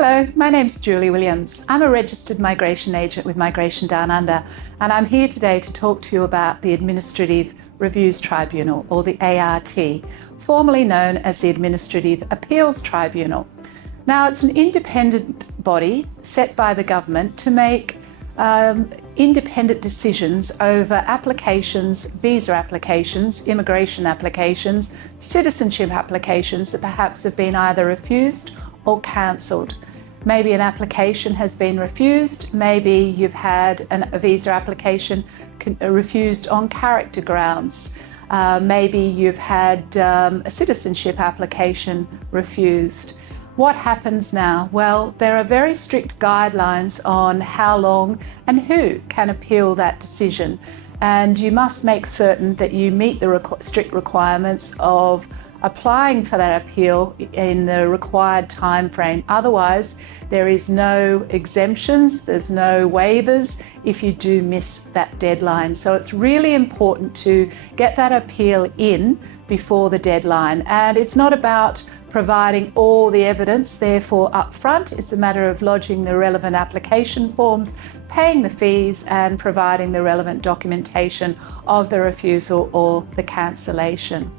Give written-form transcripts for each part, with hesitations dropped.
Hello, my name's Julie Williams. I'm a registered migration agent with Migration Downunder, and I'm here today to talk to you about the Administrative Review Tribunal, or the ART, formerly known as the Administrative Appeals Tribunal. Now, it's an independent body set by the government to make independent decisions over applications, visa applications, immigration applications, citizenship applications that perhaps have been either refused or cancelled. Maybe an application has been refused, maybe you've had a visa application refused on character grounds, maybe you've had a citizenship application refused. What happens now? Well, there are very strict guidelines on how long and who can appeal that decision, and you must make certain that you meet the strict requirements of applying for that appeal in the required time frame. Otherwise, there is no exemptions, there's no waivers if you do miss that deadline. So it's really important to get that appeal in before the deadline. And it's not about providing all the evidence, therefore, up front. It's a matter of lodging the relevant application forms, paying the fees, and providing the relevant documentation of the refusal or the cancellation.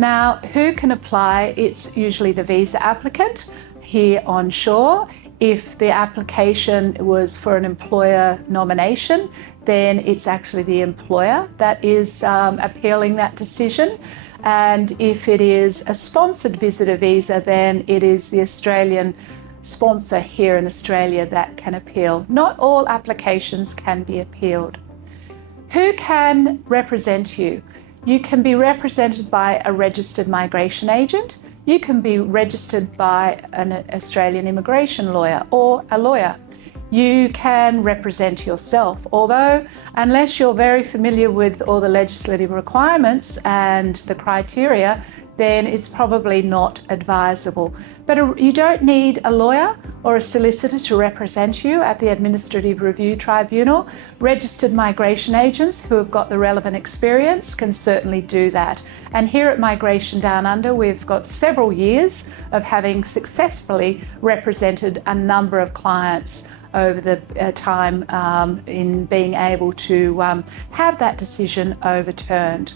Now, who can apply? It's usually the visa applicant here on shore. If the application was for an employer nomination, then it's actually the employer that is appealing that decision. And if it is a sponsored visitor visa, then it is the Australian sponsor here in Australia that can appeal. Not all applications can be appealed. Who can represent you? You can be represented by a registered migration agent. You can be registered by an Australian immigration lawyer or a lawyer. You can represent yourself, although unless you're very familiar with all the legislative requirements and the criteria, then it's probably not advisable. But you don't need a lawyer or a solicitor to represent you at the Administrative Review Tribunal. Registered migration agents who have got the relevant experience can certainly do that. And here at Migration Downunder, we've got several years of having successfully represented a number of clients over the time in being able to have that decision overturned.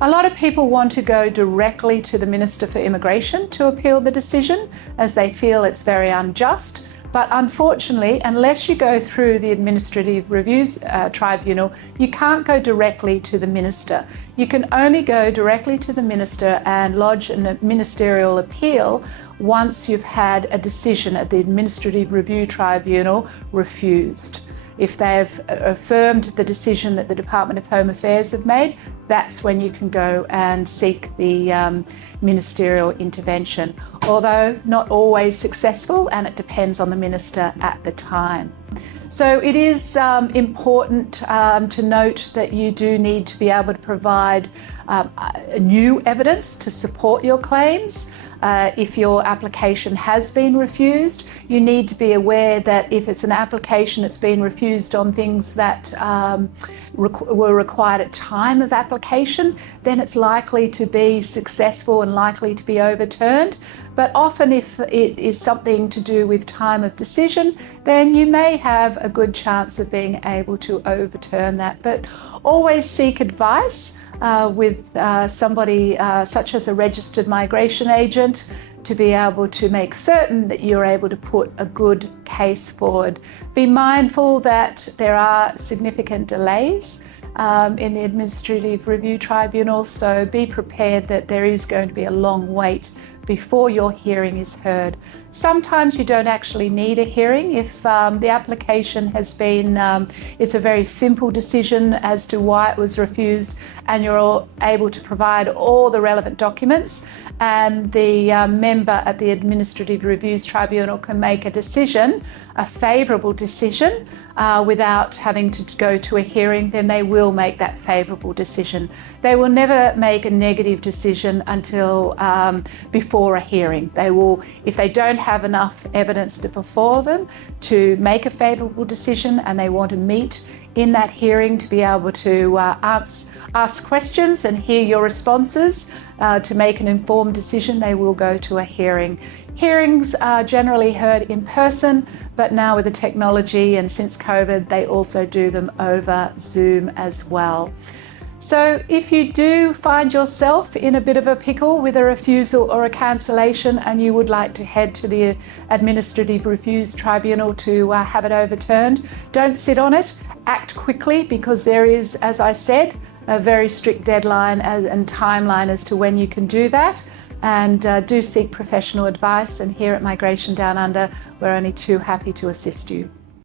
A lot of people want to go directly to the Minister for Immigration to appeal the decision, as they feel it's very unjust. But unfortunately, unless you go through the Administrative Review Tribunal, you can't go directly to the Minister. You can only go directly to the Minister and lodge a ministerial appeal once you've had a decision at the Administrative Review Tribunal refused. If they've affirmed the decision that the Department of Home Affairs have made, that's when you can go and seek the ministerial intervention, although not always successful, and it depends on the minister at the time. So it is important to note that you do need to be able to provide new evidence to support your claims. If your application has been refused, you need to be aware that if it's an application that's been refused on things that were required at time of application, then it's likely to be successful and likely to be overturned. But often if it is something to do with time of decision, then you may have a good chance of being able to overturn that. But always seek advice with somebody such as a registered migration agent to be able to make certain that you're able to put a good case forward. Be mindful that there are significant delays in the Administrative Review Tribunal, so be prepared that there is going to be a long wait before your hearing is heard. Sometimes you don't actually need a hearing if the application has been, it's a very simple decision as to why it was refused, and you're able to provide all the relevant documents, and the member at the Administrative Reviews Tribunal can make a decision, a favourable decision, without having to go to a hearing. Then they will make that favourable decision. They will never make a negative decision until before before a hearing. They will, if they don't have enough evidence before them to make a favourable decision and they want to meet in that hearing to be able to ask questions and hear your responses to make an informed decision, they will go to a hearing. Hearings are generally heard in person, but now with the technology and since COVID, they also do them over Zoom as well. So if you do find yourself in a bit of a pickle with a refusal or a cancellation and you would like to head to the Administrative Review Tribunal to have it overturned, don't sit on it, act quickly, because there is, as I said, a very strict deadline and timeline as to when you can do that. And do seek professional advice, and here at Migration Down Under, we're only too happy to assist you.